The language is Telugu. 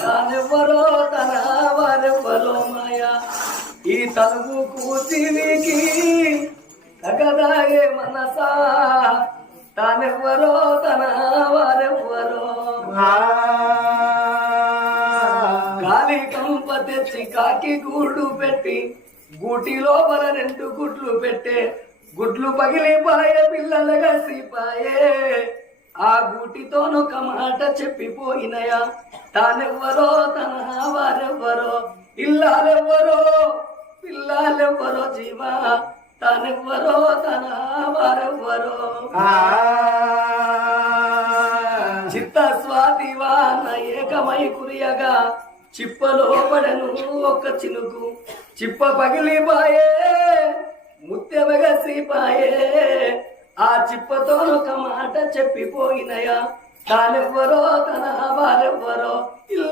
తానెవ్వరో తన వారెవ్వరో మాయా ఈ తలుపు కూర్చినికి తగదాగే మనసా తానెవ్వరో తన వారెవ్వరో గాలి కంప తెచ్చి కాకి గూడు పెట్టి గూటి లోపల 2 గుడ్లు పెట్టే గుడ్లు పగిలిపాయే పిల్లలు కలిసిపాయే ఆ గూటితోనొక మాట చెప్పిపోయినయా తానెవ్వరో తన వారెవ్వరో ఇల్లాలెవ్వరో పిల్లాలెవ్వరో జీవా తానెవ్వరో తన వారెవ్వరో చిత్త స్వాతివాన ఏకమై కురియగా చిప్పలో పడను ఒక చినుకు చిప్ప పగిలిపాయే ముత్యమగసిపాయే ఆ చిప్పతోనొక మాట చెప్పిపోయినయా తానెవ్వరో తన వారెవ్వరో